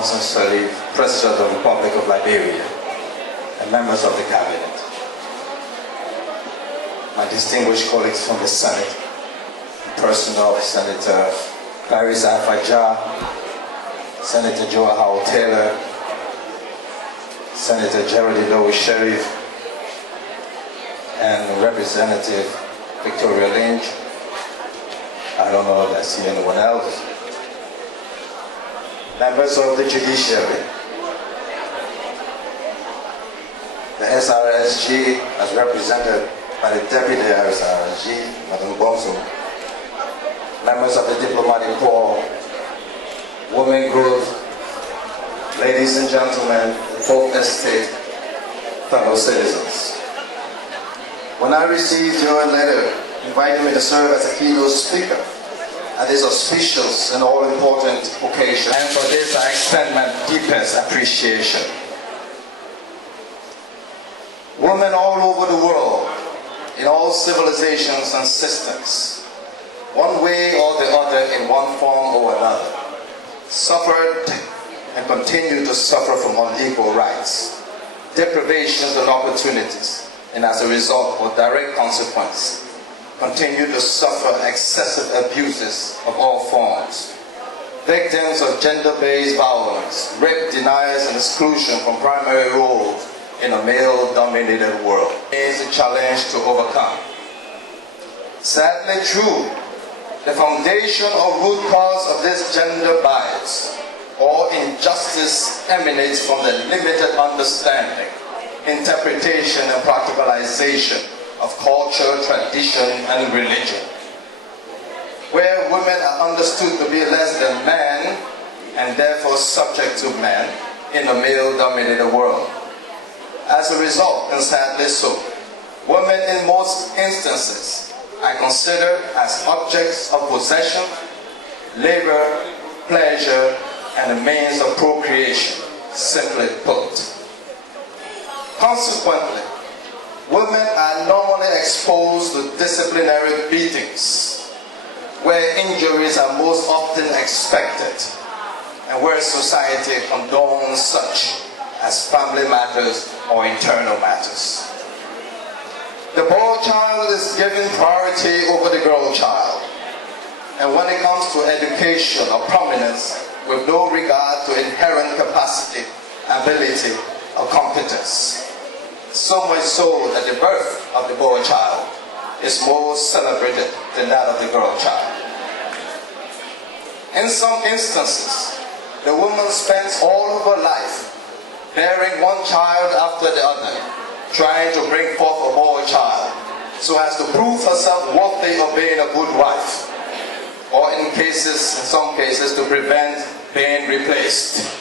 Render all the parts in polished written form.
Johnson Sirleaf, President of the Republic of Liberia, and members of the Cabinet, my distinguished colleagues from the Senate, in person of Senator Clarice Afaja, Senator Joa Howell Taylor, Senator Geraldine Lowe Sheriff, and Representative Victoria Lynch. I don't know if I see anyone else. Members of the judiciary, the SRSG as represented by the Deputy SRSG, Madam Bonso, members of the diplomatic corps, women group, ladies and gentlemen, the Fourth Estate, fellow citizens. When I received your letter inviting me to serve as a keynote speaker at this auspicious and all-important occasion, and for this I extend my deepest appreciation. Women all over the world, in all civilizations and systems, one way or the other, in one form or another, suffered and continue to suffer from unequal rights, deprivations and opportunities, and as a result, or direct consequence, continue to suffer excessive abuses of all forms. Victims of gender-based violence, rape, denials, and exclusion from primary roles in a male-dominated world is a challenge to overcome. Sadly true, the foundation or root cause of this gender bias or injustice emanates from the limited understanding, interpretation, and practicalization of culture, tradition, and religion, where women are understood to be less than men and therefore subject to men in a male-dominated world. As a result, and sadly so, women in most instances are considered as objects of possession, labor, pleasure, and a means of procreation, simply put. Consequently, women are normally exposed to disciplinary beatings, where injuries are most often expected, and where society condones such as family matters or internal matters. The boy child is given priority over the girl child, and when it comes to education or prominence, with no regard to inherent capacity, ability, or competence. So much so that the birth of the boy child is more celebrated than that of the girl child. In some instances, the woman spends all of her life bearing one child after the other, trying to bring forth a boy child so as to prove herself worthy of being a good wife, or in some cases, to prevent being replaced.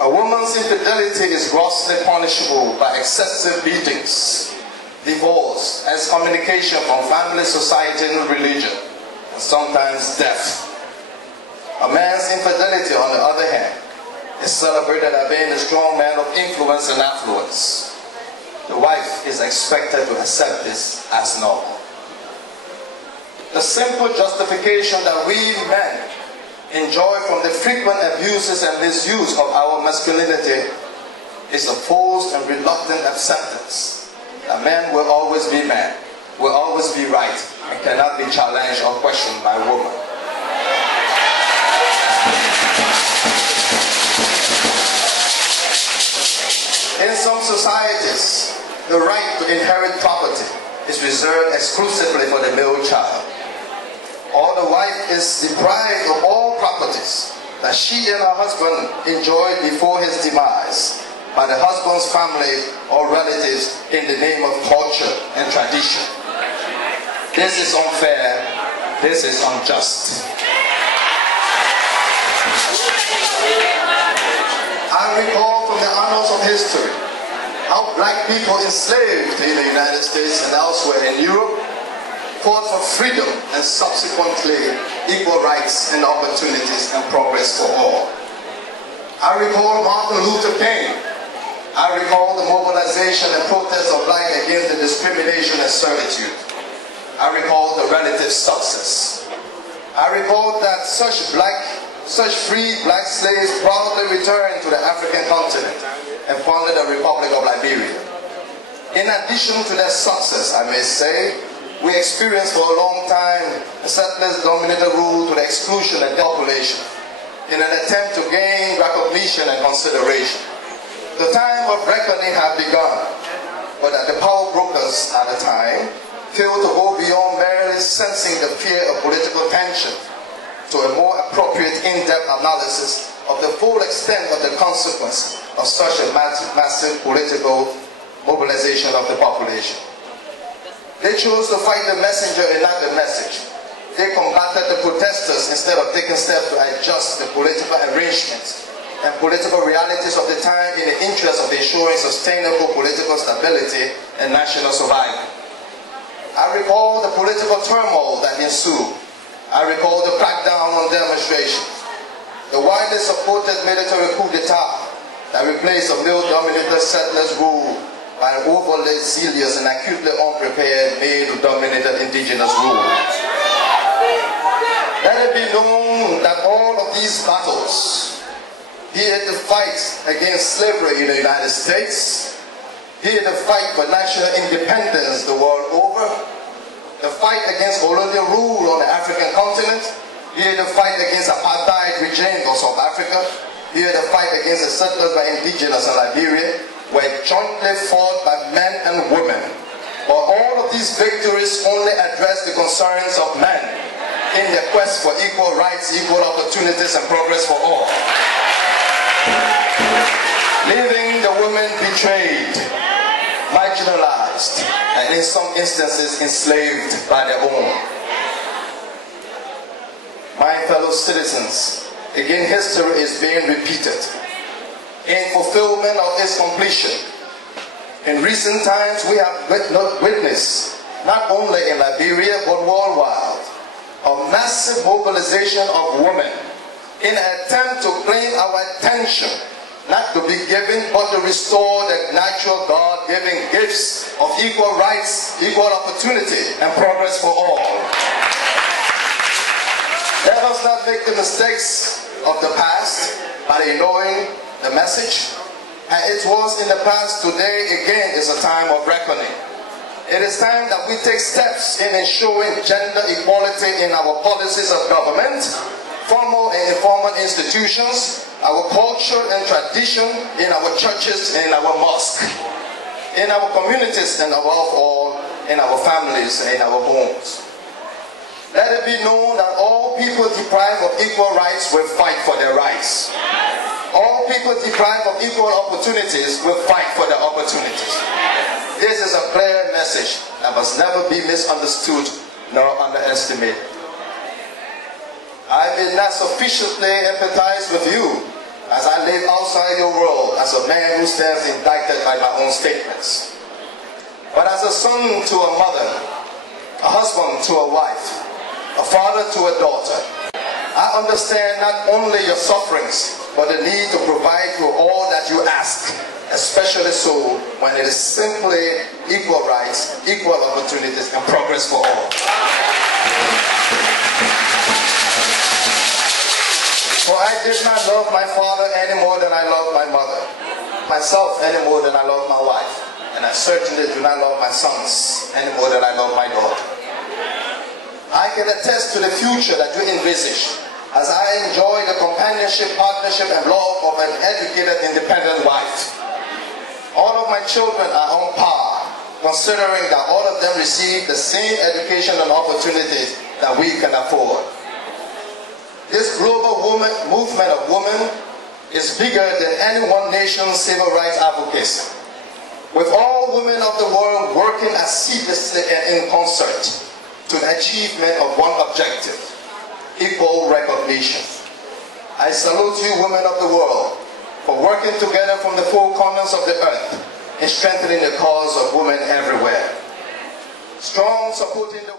A woman's infidelity is grossly punishable by excessive beatings, divorce, excommunication from family, society, and religion, and sometimes death. A man's infidelity, on the other hand, is celebrated as being a strong man of influence and affluence. The wife is expected to accept this as normal. The simple justification that we men enjoy from the frequent abuses and misuse of our masculinity is a forced and reluctant acceptance that men will always be men, will always be right, and cannot be challenged or questioned by women. In some societies, the right to inherit property is reserved exclusively for the male child, or the wife is deprived of all properties that she and her husband enjoyed before his demise by the husband's family or relatives in the name of culture and tradition. This is unfair. This is unjust. I recall from the annals of history how black people enslaved in the United States and elsewhere in Europe fought for freedom and subsequently equal rights and opportunities and progress for all. I recall Martin Luther King. I recall the mobilization and protest of black against the discrimination and servitude. I recall the relative success. I recall that such black such freed black slaves proudly returned to the African continent and founded the Republic of Liberia. In addition to their success, I may say, we experienced for a long time a settlers-dominated rule to the exclusion of the population in an attempt to gain recognition and consideration. The time of reckoning had begun, but that the power brokers at the time failed to go beyond merely sensing the fear of political tension to a more appropriate in-depth analysis of the full extent of the consequence of such a massive political mobilization of the population. They chose to fight the messenger and not the message. They combated the protesters instead of taking steps to adjust the political arrangements and political realities of the time in the interest of ensuring sustainable political stability and national survival. I recall the political turmoil that ensued. I recall the crackdown on demonstrations, the widely supported military coup d'etat that replaced a male-dominated settlers' rule by an overly zealous and acutely unprepared male-dominated indigenous rule. Let it be known that all of these battles, be it the fight against slavery in the United States, be it the fight for national independence the world over, the fight against colonial rule on the African continent, be it the fight against apartheid regime of South Africa, be it the fight against the settlers by indigenous in Liberia, were jointly fought by men and women. But all of these victories only address the concerns of men in their quest for equal rights, equal opportunities, and progress for all. Leaving the women betrayed, marginalized, and in some instances enslaved by their own. My fellow citizens, again history is being repeated in fulfillment of its completion. In recent times we have witnessed, not only in Liberia but worldwide, a massive mobilization of women in an attempt to claim our attention, not to be given, but to restore the natural God-given gifts of equal rights, equal opportunity, and progress for all. Let us not make the mistakes of the past by ignoring the message. And it was in the past, today again is a time of reckoning. It is time that we take steps in ensuring gender equality in our policies of government, formal and informal institutions, our culture and tradition, in our churches and in our mosques, in our communities, and above all, in our families and in our homes. Let it be known that all people deprived of equal rights will fight for their rights. All people deprived of equal opportunities will fight for their opportunities. This is a clear message that must never be misunderstood nor underestimated. I may not sufficiently empathize with you as I live outside your world as a man who stands indicted by my own statements. But as a son to a mother, a husband to a wife, a father to a daughter, I understand not only your sufferings, but the need to provide for all that you ask, especially so when it is simply equal rights, equal opportunities, and progress for all. For I did not love my father any more than I love my mother, myself any more than I love my wife, and I certainly do not love my sons any more than I love my daughter. I can attest to the future that you envisage as I enjoy the companionship, partnership, and love of an educated, independent wife. All of my children are on par, considering that all of them receive the same education and opportunities that we can afford. This global movement of women is bigger than any one nation's civil rights advocacy, with all women of the world working assiduously and in concert to the achievement of one objective: equal recognition. I salute you, women of the world, for working together from the four corners of the earth in strengthening the cause of women everywhere. Strong supporting the